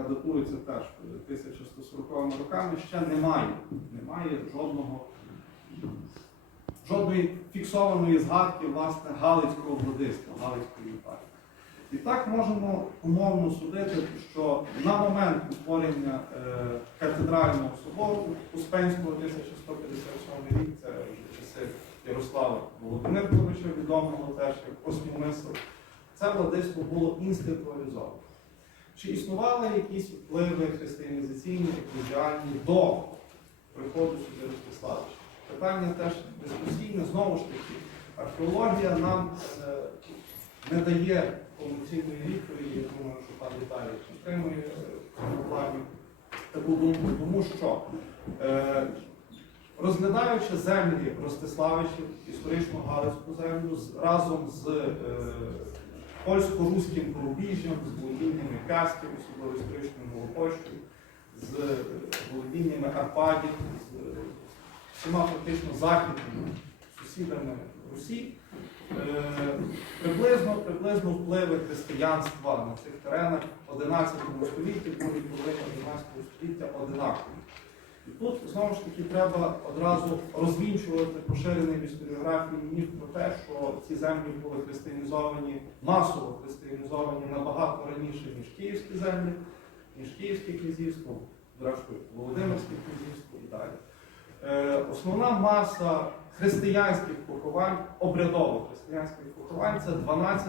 яка датується теж 1140 роками, ще немає. Немає жодного, жодної фіксованої згадки власне Галицького владиства, Галицької імперії. І так можемо умовно судити, що на момент утворення е, катедрального собору Успенського 1157 рік, це часи Ярослава Володимировича, відомого теж як осмімисл, це владиство було інституалізовано. Чи існували якісь впливи християнізаційні, еклезіальні до приходу сюди Ростиславича? Питання теж дискусійне, знову ж таки, археологія нам е, не дає повноцінної відповіді, я думаю, що пан Віталій підтримує е, плані таку думку, тому що е, розглядаючи землі Ростиславичів, історичну Галицьку землю разом з польсько-руським порубіжжям, з володіннями Касків, особливо історичною Новопольщею, з е, володіннями Арпадів, з е, всіма фактично західними сусідами Русі. Е, Приблизно, приблизно впливи християнства на цих теренах 11 столітті, другій половині 11 століття одинакові. Тут знову ж таки треба одразу розвінчувати поширений в історіографії міф про те, що ці землі були християнізовані, масово християнізовані набагато раніше, ніж київські землі, ніж Київське князівство, зрештою Володимирське князівство і далі. Е, основна маса християнських поховань, обрядово християнських поховань це 12-13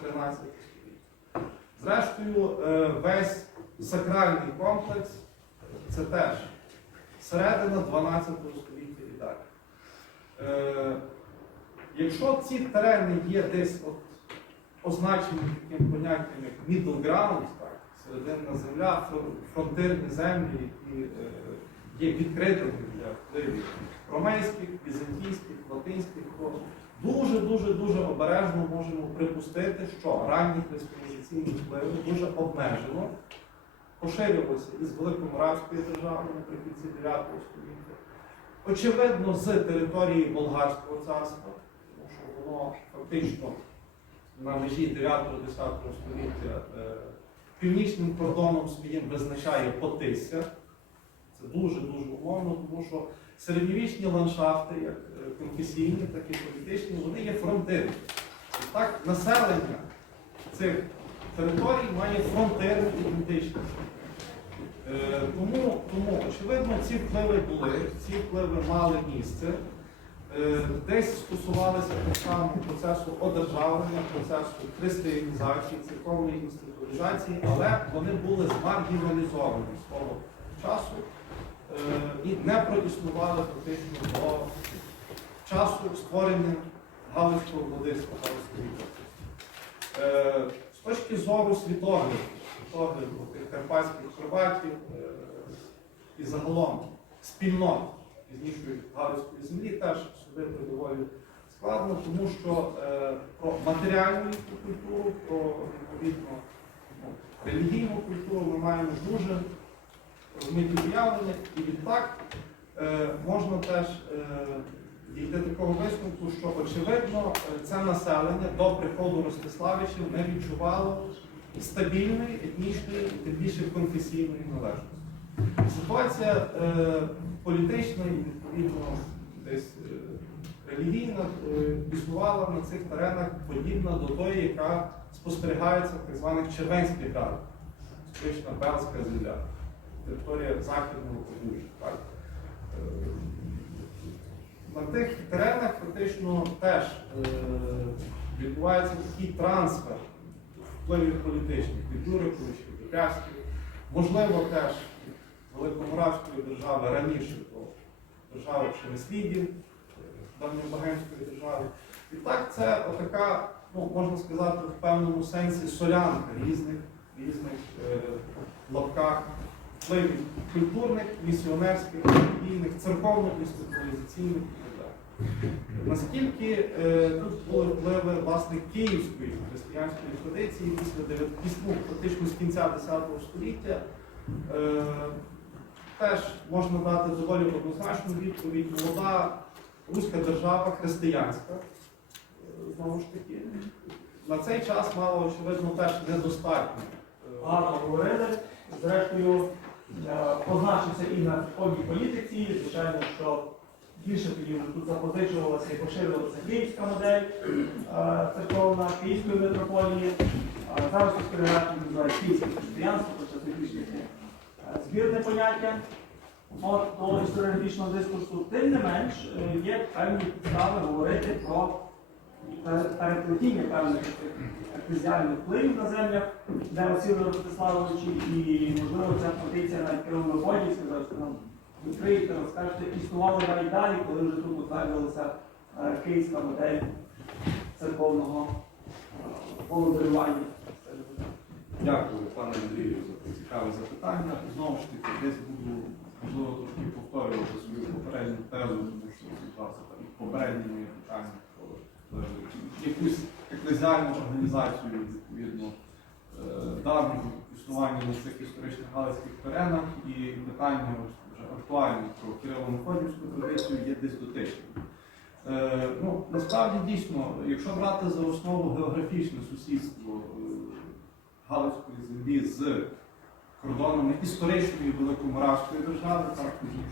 століття. Зрештою, е, весь сакральний комплекс це теж середина 12 століття і далі. Е, якщо ці терени є десь от, означені таким поняттям як middle ground, так, серединна земля, фронтирні землі, які е, є відкритими для впливів ромейських, візантійських, латинських, то дуже-дуже дуже обережно можемо припустити, що ранні християнізаційні впливи дуже обмежено поширювалися із Великоморавської держави наприкінці 9 століття. Очевидно, з території Болгарського царства, тому що воно фактично на межі 9-10 століття е, північним кордоном своїм визначає Потисся. Це дуже-дуже умовно, тому що середньовічні ландшафти, як е, конфесійні, так і політичні, вони є фронтирні. І так, населення цих територій має фронтирну ідентичність. Е, Тому, тому, очевидно, ці впливи були, ці впливи мали місце. Е, Десь стосувалися так само процесу одержавлення, процесу християнізації, церковної інституалізації, але вони були змаргіналізовані свого часу е, і не проіснували фактично до часу створення Галицького владиства Галицької. Е, Точки зору світогляду, світогляду карпатських хорватів е, і загалом спільнот пізнішої Галицької землі теж судити доволі складно, тому що е, про матеріальну культуру, про відповідно ну, релігійну культуру ми маємо дуже розмиті уявлення, і відтак е, можна теж дійти такого висновку, що очевидно це населення до приходу Ростиславичів не відчувало стабільної етнічної, тим більше конфесійної належності. Ситуація е, політична і відповідно десь е, релігійна е, існувала на цих теренах подібна до тої, яка спостерігається в так званих червенських градах, історична Белська земля, територія Західного Подужжя. На тих теренах фактично теж е, відбувається такий трансфер впливів політичних від Юриковичів до Касків. Можливо, теж Великоморавської держави раніше до держави Шемислідів, давньобагемської держави. І так це отака, ну, можна сказати, в певному сенсі солянка різних, різних е, лапках впливів культурних, місіонерських, релігійних, далі. Наскільки е, тут були впливи власне київської християнської традиції після дев'ят- після, ну, фактично з кінця X століття, е, теж можна дати доволі однозначну відповідь. Молода руська держава християнська, е, знову ж таки, на цей час мала, очевидно, теж недостатньо. е, Багато говорили, зрештою е, позначився і на церковній політиці. Звичайно, що більше тоді вже тут запозичувалася і поширювалася київська модель е, церковна Київської митрополії. Е, Зараз спостерігати називають київське християнство, хоча це більш таке е, збірне поняття от, до історіографічного дискурсу. Тим не менш, е, є певні підстави говорити про переплетіння певних таких впливів на землях, де осіли Ростиславовичі, і можливо ця позиція навіть Кирило ви нам відкриєте, розкажете, існувала навіть далі, коли вже тут утвердилася е, київська модель церковного е, володарювання. Дякую, пане Андрію, за цікаве запитання. Знову ж таки, десь буду можливо трошки повторювати свою попередню тезу, тому що звертався там попередні мої питання про якусь еклезіальну організацію відповідно е, давнього існування на цих історичних галицьких теренах і питання от вже актуальні про Кирило-Мефодіївську традицію є десь дотичним. Е, ну, насправді дійсно, якщо брати за основу географічне сусідство е, Галицької землі з кордонами історичної Великоморавської держави, так пізніше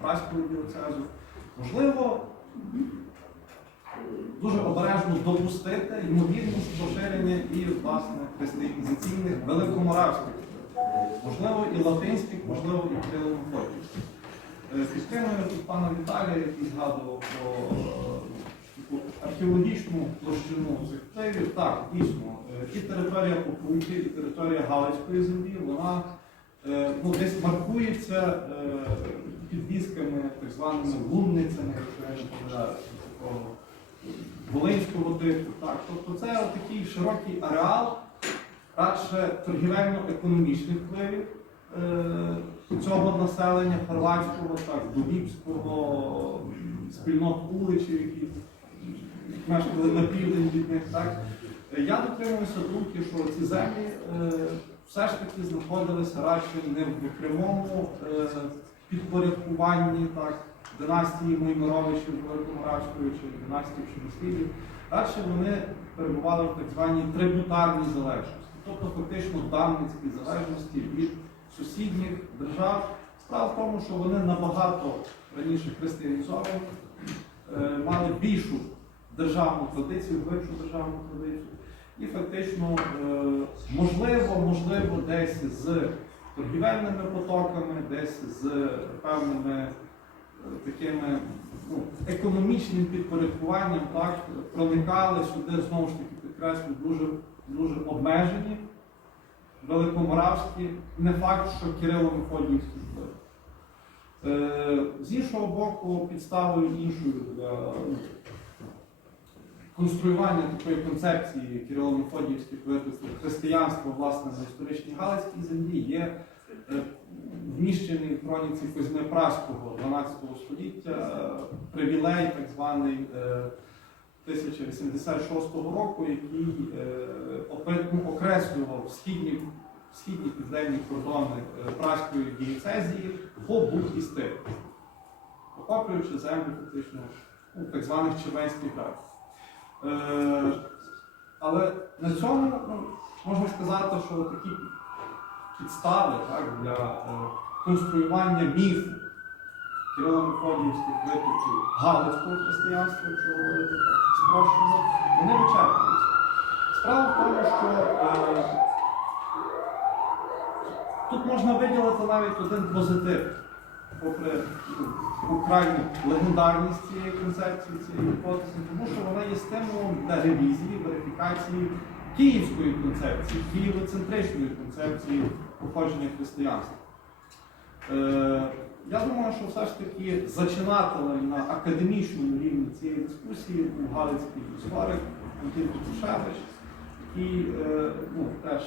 Праського діоцезу, можливо, дуже обережно допустити ймовірність поширення і власне християнізаційних великоморавських, можливо, і латинських, можливо, і кирило-мефодіївських. Е, Підтримую тут пана Віталія, який згадував про е, археологічну площину цих впливів. Так, дійсно, е, і територія Покруті, і територія Галицької землі, вона е, ну, десь маркується е, підвісками, так званими лунницями, якщо я не помиляюся, такого волинського типу. Так. Тобто це такий широкий ареал, радше торгівельно-економічних впливів е, цього населення хорватського, так, дубівського, спільнот уличів, які мешкали на південь від них. Так. Я дотримуюся думки, що ці землі е, все ж таки знаходилися радше не в прямому е, підпорядкуванні так, династії Моймировичів Великоморавської чи династії Шемислівів. Радше вони перебували в так званій трибутарній залежності, тобто фактично давницькій залежності від сусідніх держав. Справа в тому, що вони набагато раніше християнізовані, е, мали більшу державну традицію, глибшу державну традицію. І фактично, е, можливо, можливо, десь з торгівельними потоками, десь з певними е, такими ну, економічним підпорядкуванням, так, проникали сюди знову ж таки підкреслю дуже, дуже обмежені, великоморавські, не факт, що кирило мефодіївські вплив. Е, З іншого боку, підставою іншою для ну, конструювання такої концепції Кирило-Мефодіївських випусків християнства власне на історичній Галицькій землі є е, вміщений в хроніці Козьми Праського 12 століття е, привілей, так званий 1086 року, який е, ну, окреслював східні, східні південні кордони е, Праської дієцезії по будь і охоплюючи землю фактично ну, так званих Червенських град. Е, але на цьому ну, можна сказати, що такі підстави так, для е, конструювання міфу Кирило-Мефодіївських витоків Галицького християнства, якщо говорити спрощено, вони вичерпуються. Справа в тому, що е, тут можна виділити навіть один позитив, попри ну, крайню легендарність цієї концепції, цієї гіпотези, тому що вона є стимулом для ревізії, верифікації київської концепції, києвоцентричної концепції походження християнства. Е, я думаю, що все ж таки зачинателем на академічному рівні цієї дискусії був галицький історик Антон Петушевич, який е, ну, теж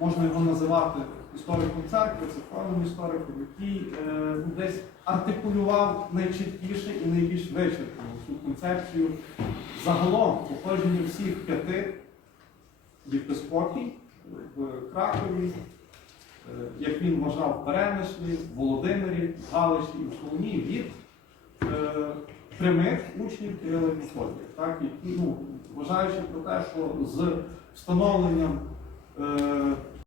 можна його називати істориком церкви, церковним істориком, який е, ну, десь артикулював найчіткіше і найбільш вичерпно цю концепцію. Загалом походження всіх п'яти єпископій в Кракові, як він вважав, в Перемислі, в Володимирі, в Галичі і в Солоні від е, прямих учнів Кирила Мефодія, так, які, ну, вважаючи про те, що з встановленням е,